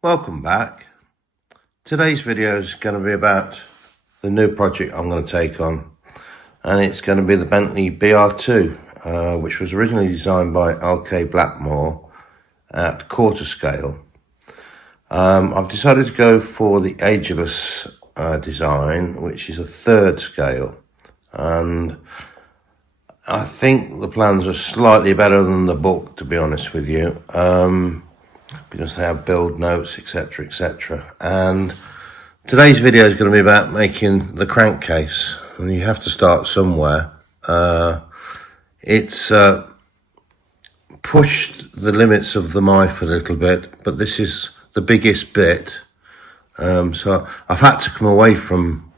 Welcome back. Today's video is going to be about the new project I'm going to take on, and it's going to be the Bentley BR2, which was originally designed by L.K. Blackmore at quarter scale. I've decided to go for the Ageless design, which is a third scale, and I think the plans are slightly better than the book, to be honest with you. Because they have build notes, etc, etc. And today's video is going to be about making the crankcase, and you have to start somewhere. It's pushed the limits of the knife a little bit, but this is the biggest bit, so I've had to come away from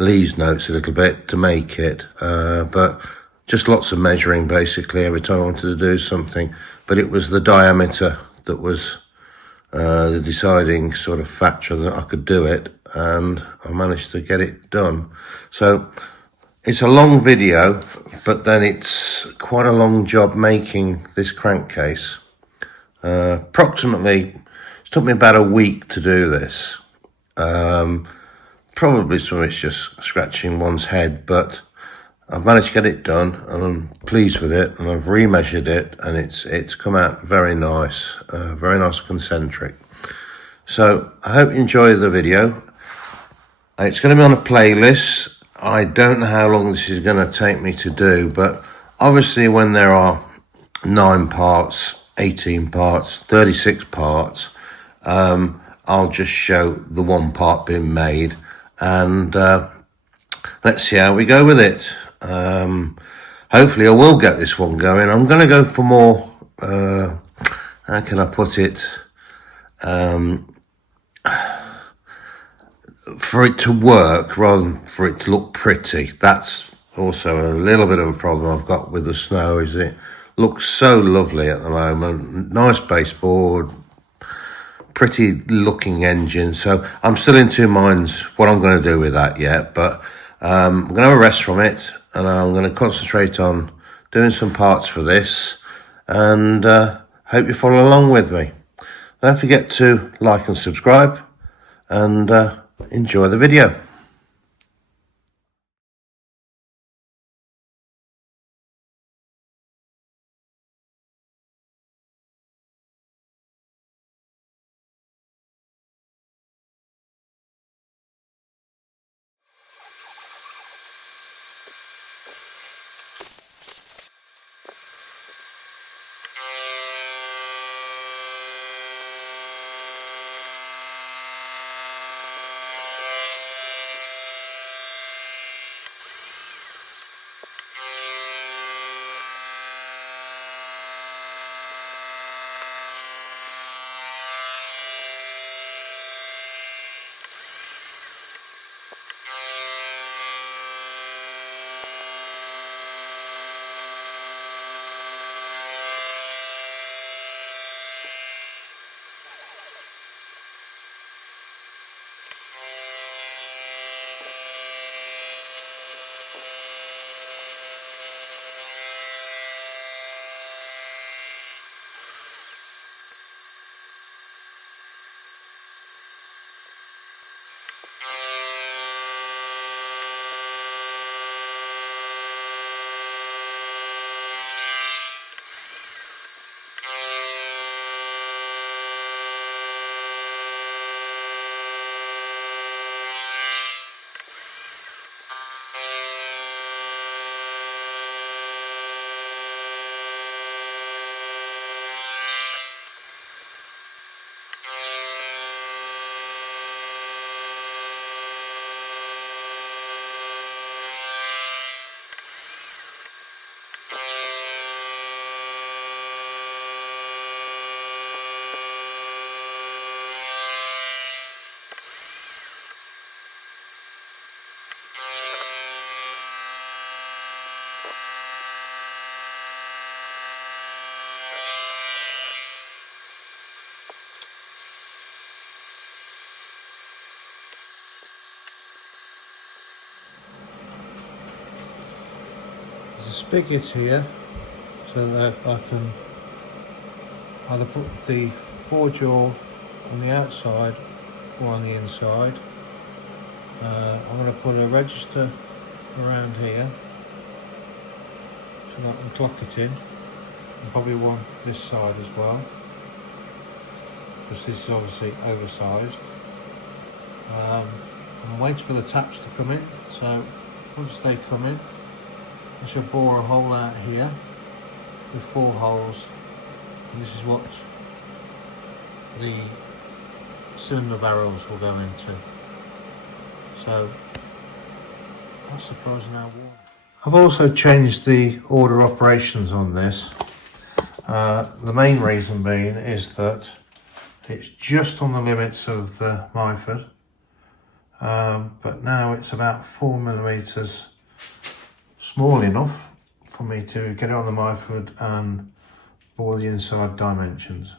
Lee's notes a little bit to make it, but just lots of measuring basically every time I wanted to do something. But it was the diameter that was the deciding sort of factor that I could do it, and I managed to get it done. So it's a long video, but then it's quite a long job making this crankcase. Approximately, it took me about a week to do this. Probably some of it's just scratching one's head, but I've managed to get it done, and I'm pleased with it, and I've remeasured it, and it's come out very nice concentric. So I hope you enjoy the video. It's going to be on a playlist. I don't know how long this is going to take me to do, but obviously when there are 9 parts, 18 parts, 36 parts, I'll just show the one part being made, and let's see how we go with it. Hopefully I will get this one going. I'm going to go for more, how can I put it, for it to work rather than for it to look pretty. That's also a little bit of a problem I've got with the snow, is it looks so lovely at the moment. Nice baseboard, pretty looking engine. So I'm still in two minds what I'm going to do with that yet, but I'm going to have a rest from it, and I'm going to concentrate on doing some parts for this, and hope you follow along with me. Don't forget to like and subscribe, and enjoy the video. There's a spigot here, so that I can either put the 4-jaw on the outside or on the inside. I'm going to put a register around here so that I can clock it in, and probably one this side as well, because this is obviously oversized. I'm waiting for the taps to come in, so once they come in I shall bore a hole out here with 4 holes, and this is what the cylinder barrels will go into. So that's surprising how warm. I've also changed the order of operations on this. The main reason being is that it's just on the limits of the Myford, but now it's about 4mm small enough for me to get it on the Myford and bore the inside dimensions.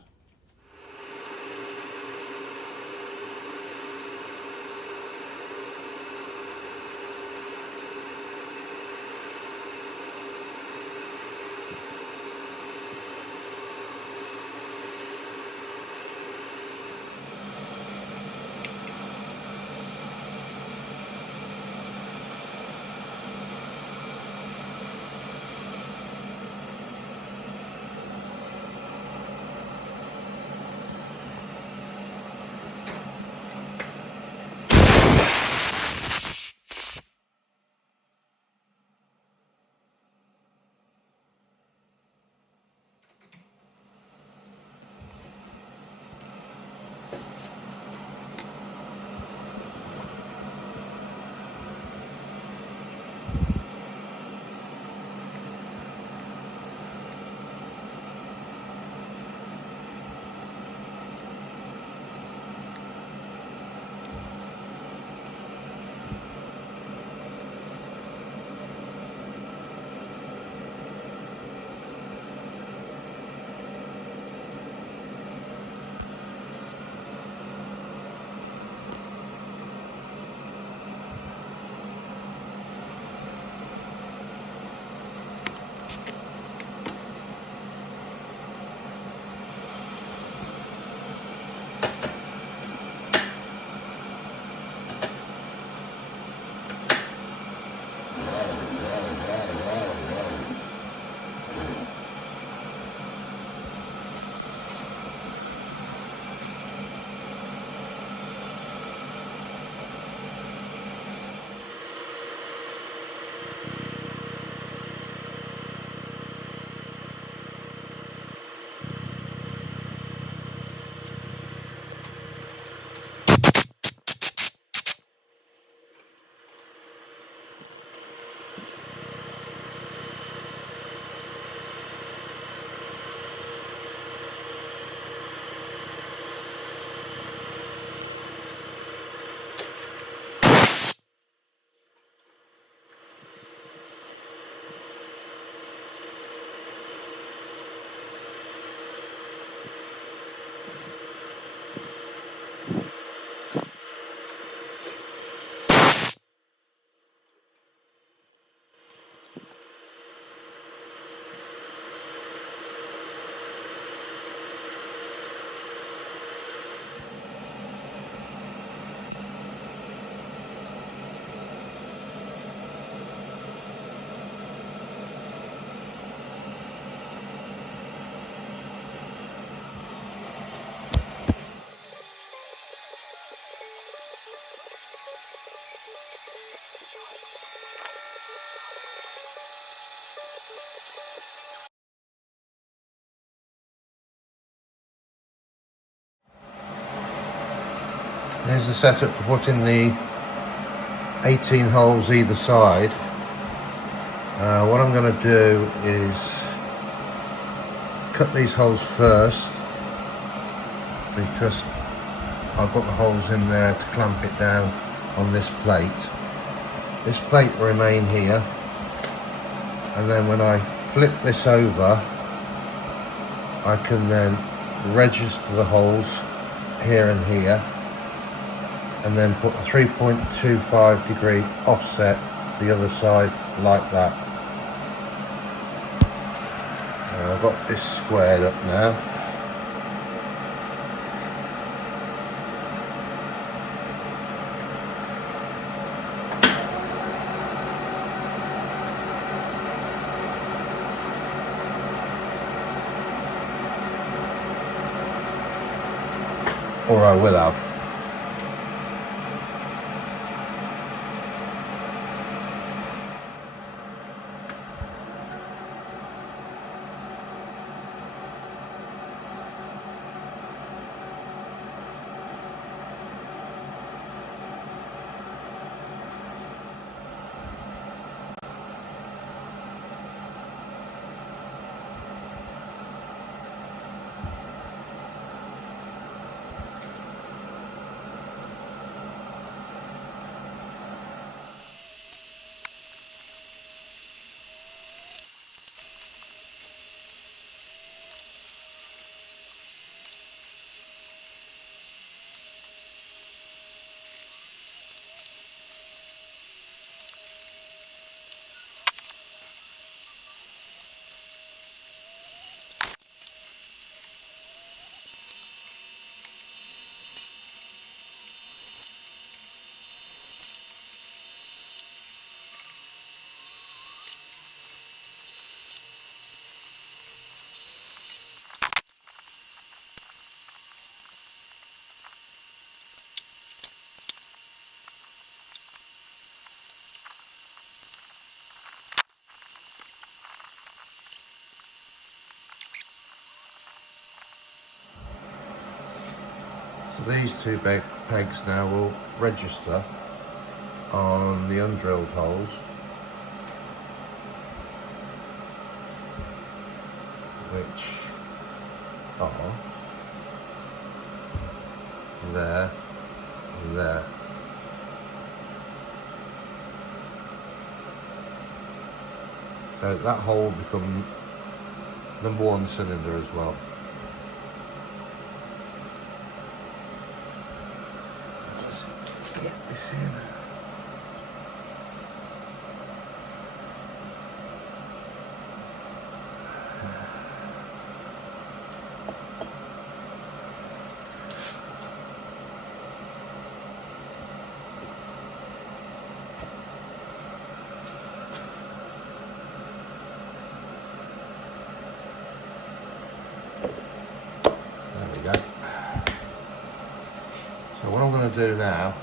There's the setup for putting the 18 holes either side. What I'm going to do is cut these holes first, because I've got the holes in there to clamp it down on this plate. This plate will remain here, and then when I flip this over I can then register the holes here and here, and then put a 3.25 degree offset the other side like that. And I've got this squared up now. or I will have. So these two pegs now will register on the undrilled holes, which are there and there. So that hole will become number 1 cylinder as well. Just get this in. So what I'm going to do now,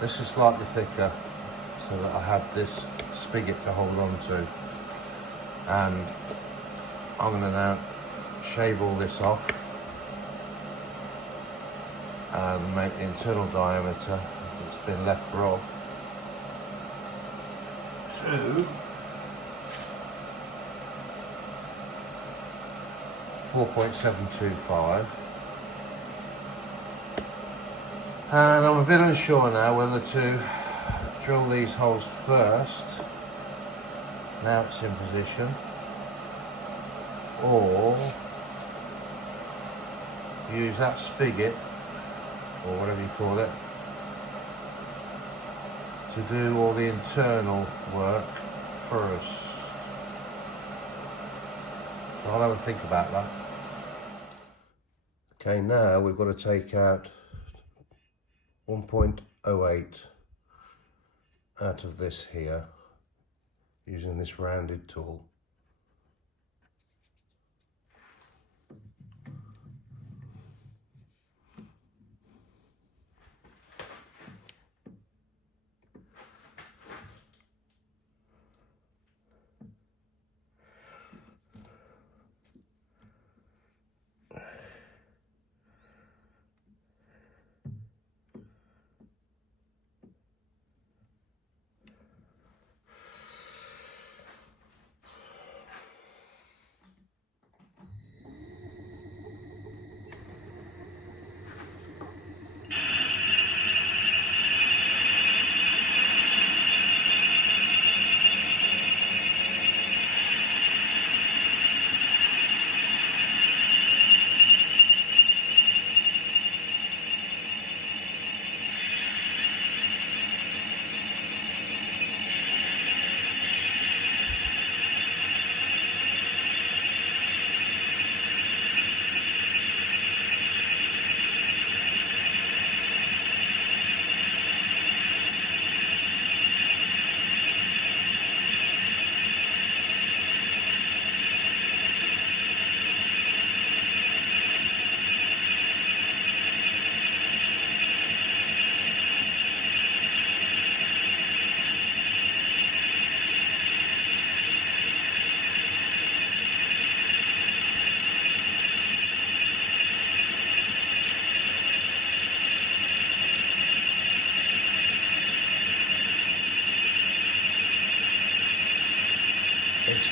this is slightly thicker so that I have this spigot to hold on to, and I'm going to now shave all this off and make the internal diameter that's been left rough to 4.725. And I'm a bit unsure now whether to drill these holes first, now it's in position, or use that spigot, or whatever you call it, to do all the internal work first. So I'll have a think about that. Okay, now we've got to take out 1.08 out of this here using this rounded tool.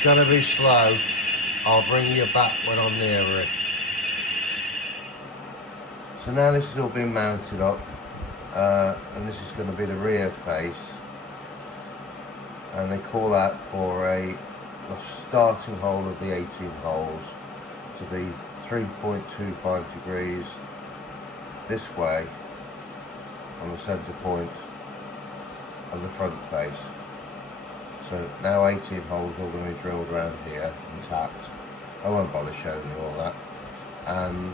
going to be slow. I'll bring you back when I'm near it. So now this has all been mounted up, and this is going to be the rear face, and they call out for the starting hole of the 18 holes to be 3.25 degrees this way on the centre point of the front face. So now 18 holes are going to be drilled around here and tapped. I won't bother showing you all that. And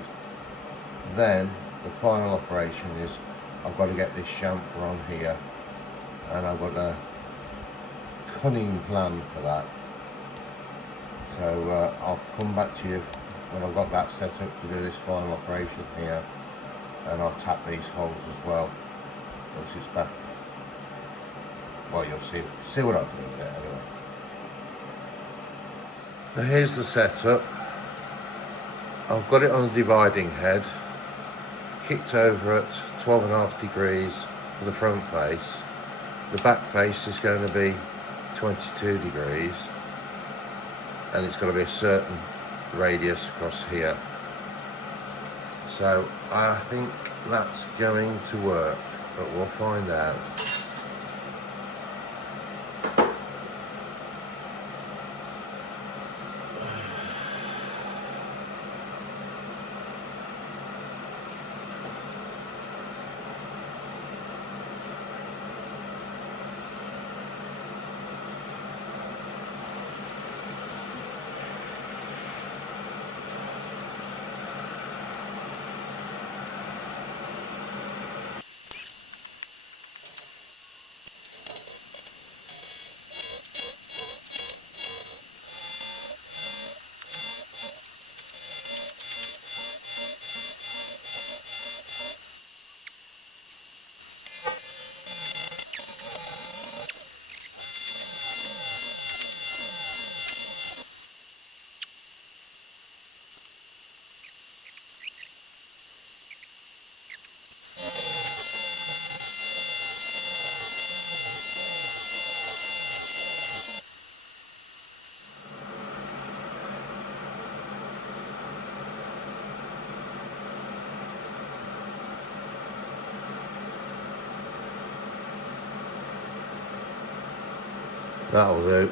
then the final operation is I've got to get this chamfer on here, and I've got a cunning plan for that. So I'll come back to you when I've got that set up to do this final operation here, and I'll tap these holes as well once it's back. Well, you'll see what I'm doing with it anyway. So here's the setup. I've got it on the dividing head, kicked over at 12.5 degrees for the front face. The back face is going to be 22 degrees, and it's got to be a certain radius across here. So I think that's going to work, but we'll find out. That'll do.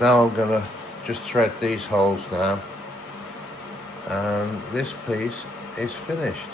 Now I'm going to just thread these holes now, and this piece is finished.